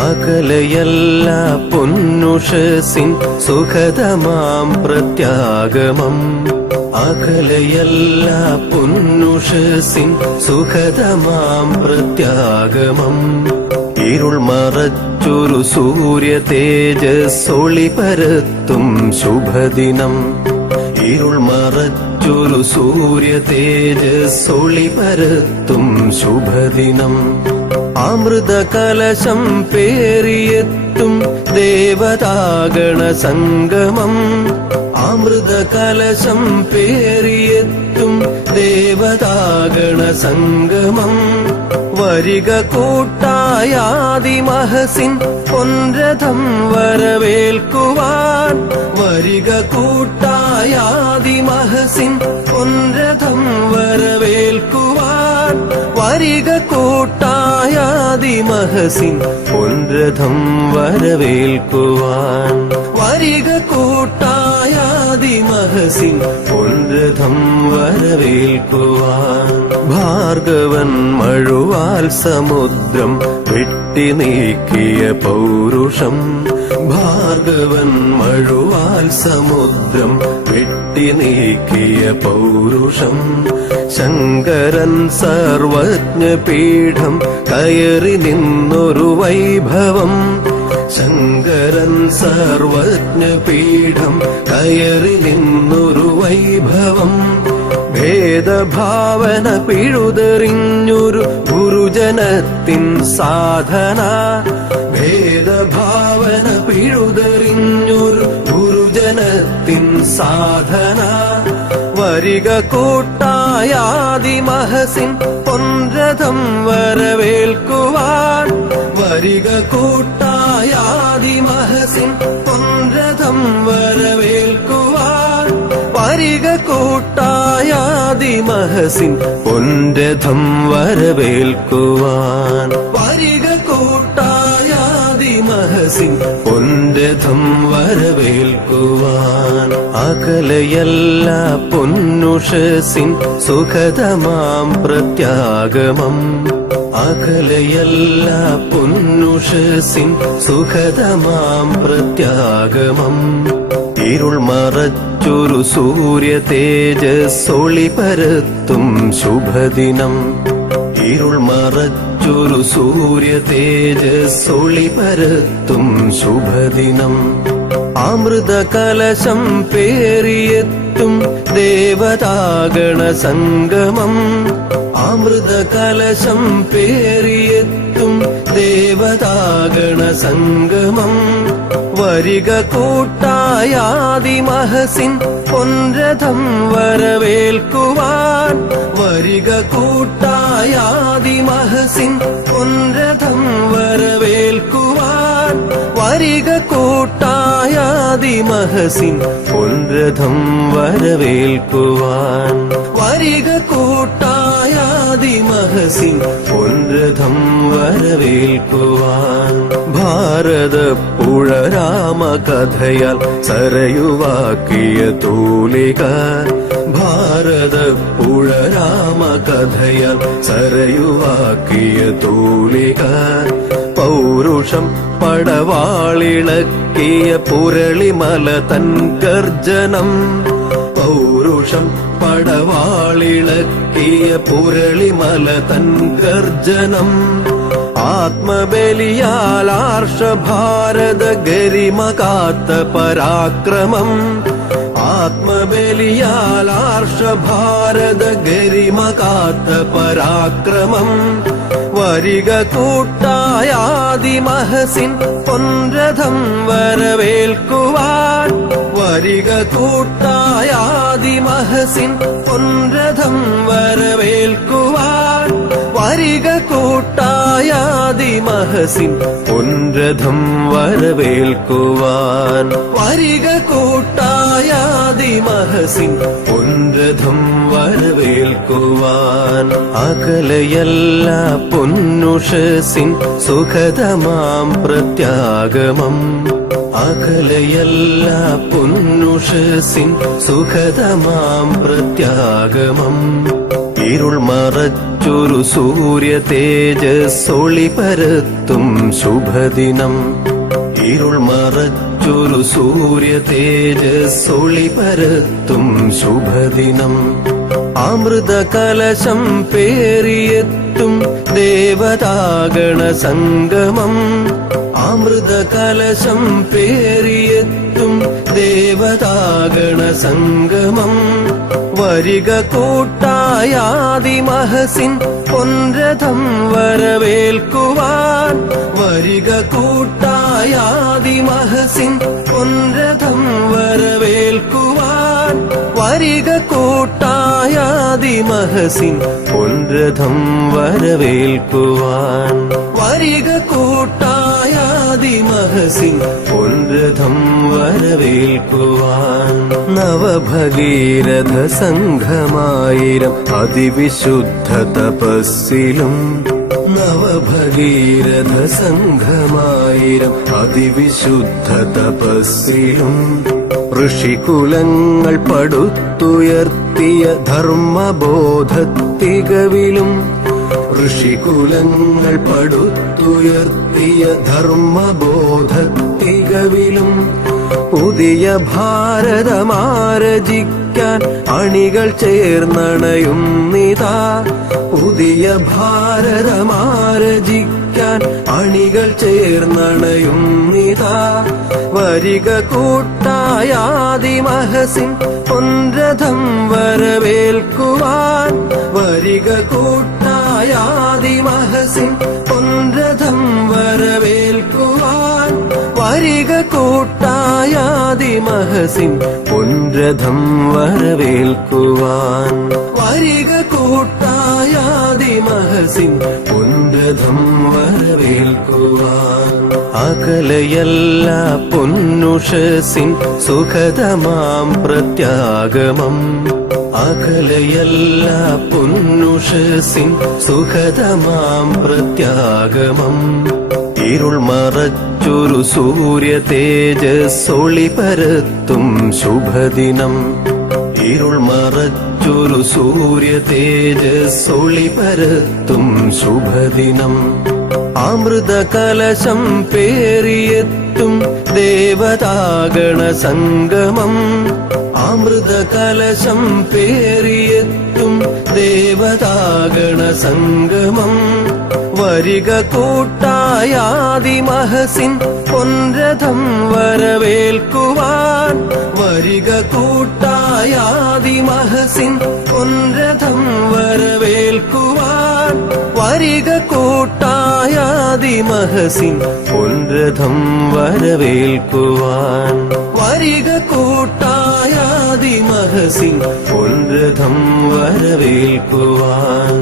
അകലയല്ല പൊന്നുഷസിൻ സുഖതമാം പ്രത്യാഗമം. അകലയല്ല പൊന്നുഷസിൻ സുഖതമാം പ്രത്യാഗമം. ഇരുൾ മറച്ചൊരു സൂര്യ തേജസ്സൊളി പരത്തും ശുഭദിനം. ഇരുൾ മറച്ചൊരു സൂര്യ തേജസ്സൊളി പരത്തും ശുഭദിനം. അമൃത കലശം പേറിയെത്തും ദേവതാഗണ സംഗമം. അമൃത കലശം പേറിയെത്തും ദേവതാഗണ സംഗമം. വരിക കൂട്ടായാദിമഹസിൻ പൊൻരഥം വരവേൽക്കുവാൻ. വരിക കൂട്ടായാദിമഹസിൻ പൊൻരഥം വരവേൽക്കുവാൻ. വരിക കൂട്ടായാദിമഹസിൻ പൊൻരഥം വരവേൽക്കുവാൻ. വരിക കൂട്ടായാദിമഹസിൻ പൊൻരഥം വരവേൽക്കുവാൻ. ഭാർഗവൻ മഴുവാൽ സമുദ്രം വെട്ടി നീക്കിയ പൗരുഷം. ഭാർഗവൻ മഴുവാൽ സമുദ്രം വെട്ടി നീക്കിയ പൗരുഷം. ശങ്കരൻ സർവജ്ഞപീഠം കയറി നിന്നൊരു വൈഭവം. ശങ്കരൻ സർവജ്ഞപീഠം കയറി നിന്നൊരു വൈഭവം. ഭേദഭാവന പിഴുതെറിഞ്ഞൊരു ഗുരുജനത്തിൻ സാധന. ഭേദഭാവന പിഴുതെറിഞ്ഞൊരു ഗുരുജനത്തിൻ സാധന. വരിക കൂട്ടായാദിമഹസിൻ പൊൻരഥം വരവേൽക്കുവാൻ. വരിക കൂട്ടായാദിമഹസിൻ പൊൻരഥം വരവേൽക്കുവാൻ. വരിക കൂട്ടായാദിമഹസിൻ പൊൻരഥം വരവേൽക്കുവാൻ. വരിക കൂട്ടായാദിമഹസിൻ പൊൻരഥം വരവേൽക്കുവാൻ. അകലയല്ല പൊന്നുഷസിൻ സുഖതമാം പ്രത്യാഗമം. അകലയല്ല പൊന്നുഷസിൻ സുഖതമാം പ്രത്യാഗമം. ഇരുൾ മറച്ചൊരു സൂര്യ തേജസ്സൊളി പരത്തും ശുഭദിനം. ഇരുൾ മറച്ചൊരു സൂര്യ തേജസ്സൊളി പരത്തും ശുഭദിനം. അമൃത കലശം പേറിയെത്തും ദേവതാഗണ സംഗമം. അമൃത കലശം പേറിയെത്തും ദേവതാഗണ സംഗമം. വരിക കൂട്ടായാദിമഹസിൻ പൊൻരഥം വരവേൽക്കുവാൻ. വരിക കൂട്ടായാദിമഹസിൻ പൊൻരഥം വരവേൽക്കുവാൻ. വരിക കൂട്ടായാദിമഹസിൻ പൊൻരഥം വരവേൽക്കുവാൻ. വരിക കൂട്ടായാദിമഹസിൻ പൊൻരഥം വരവേൽക്കുവാൻ. ഭാരതപ്പുഴ രാമകഥയാൽ സരയുവാക്കിയ തൂലിക. ഭാരതപ്പുഴ രാമകഥയാൽ സരയുവാക്കിയ തൂലിക. പൗരുഷം പടവാളിളക്കിയ പുരളിമല തൻ ഗർജനം. പൗരുഷം പടവാളിളക്കിയ പുരളിമല തൻ ഗർജനം. ആത്മബലിയാൽ ആർഷഭാരത ഗരിമ കാത്ത പരാക്രമം. ആത്മബലിയാൽ ആർഷഭാരത ഗരിമ കാത്ത പരാക്രമം. വരിക കൂട്ടായാദിമഹസിൻ പൊൻരഥം വരവേൽക്കുവാൻ. വരിക കൂട്ടായാദിമഹസിൻ പൊൻരഥം വരവേൽക്കുവാൻ. വരിക കൂട്ടായാദിമഹസിൻ പൊൻരഥം വരവേൽക്കുവാൻ. വരിക കൂട്ടായാദിമഹസിൻ പൊൻരഥം വരവേൽക്കുവാൻ. അകലയല്ല പൊന്നുഷസിൻ സുഖതമാം പ്രത്യാഗമം. അകലയല്ല പൊന്നുഷസിൻ സുഖതമാം പ്രത്യാഗമം. ഇരുൾ മറ മറച്ചൊരു സൂര്യ തേജസ്സൊളി പരത്തും ശുഭദിനം. ഇരുൾ മറച്ചൊരു സൂര്യ തേജസ്സൊളി പരത്തും ശുഭദിനം. അമൃത കലശം പേറിയെത്തും ദേവതാഗണ സംഗമം. അമൃത കലശം പേറിയെത്തും ദേവതാഗണ സംഗമം. വരിക കൂട്ടായാദിമഹസിൻ പൊൻരഥം വരവേൽക്കുവാൻ. വരിക കൂട്ടായാദിമഹസിൻ പൊൻരഥം വരവേൽക്കുവാൻ. വരിക കൂട്ടായാദിമഹസിൻ പൊൻരഥം വരവേൽക്കുവാൻ. വരിക കൂട്ടായാദിമഹസിൻ പൊൻരഥം വരവേൽക്കുവാൻ. നവഭഗീരഥ സംഘമായിരം അതിവിശുദ്ധ തപസ്സിലും. നവഭഗീരഥ സംഘമായിരം അതിവിശുദ്ധ തപസ്സിലും. ഋഷികുലങ്ങൾ പടുത്തുയർത്തിയ ധർമ്മബോധത്തികവിലും. ഋഷികുലങ്ങൾ പടുത്തുയർത്തിയ ധർമ്മബോധത്തികവിലും. പുതിയ ഭാരതമാരചിക്കാൻ അണികൾ ചേർന്നണയുന്നിതാ. പുതിയ ഭാരതമാരചിക്കാൻ അണികൾ ചേർന്നണയുന്നിതാ. വരിക കൂട്ടായാദിമഹസിൻ പൊൻരഥം വരവേൽക്കുവാൻ. വരിക കൂട്ടായാദിമഹസിൻ പൊൻരഥം വരവേൽക്കുവാൻ. വരിക കൂട്ടായാദിമഹസിൻ പൊൻരഥം വരവേൽക്കുവാൻ. വരിക കൂട്ടായാദിമഹസിൻ പൊൻരഥം വരവേൽക്കുവാൻ. അകലയല്ല പൊന്നുഷസിൻ സുഖതമാം പ്രത്യാഗമം. അകലയല്ല പൊന്നുഷസിൻ സുഖതമാം പ്രത്യാഗമം. ഇരുൾ മറച്ചൊരു സൂര്യ തേജസ്സൊളി പരത്തും ശുഭദിനം. ഇരുൾ മറച്ചൊരു സൂര്യ തേജസ്സൊളി പരത്തും ശുഭദിനം. അമൃത കലശം പേറിയെത്തും ദേവതാഗണ സംഗമം. അമൃത കലശം പേറിയെത്തും ദേവതാഗണ സംഗമം. വരിക കൂട്ടായാദിമഹസിൻ പൊൻരഥം വരവേൽക്കുവാൻ. വരിക കൂട്ടായാദിമഹസിൻ പൊൻരഥം വരവേൽക്കുവാൻ. വരിക കൂട്ടായാദിമഹസിൻ പൊൻരഥം വരവേൽക്കുവാൻ. വരിക കൂട്ടായാദിമഹസിൻ പൊൻരഥം വരവേൽക്കുവാൻ.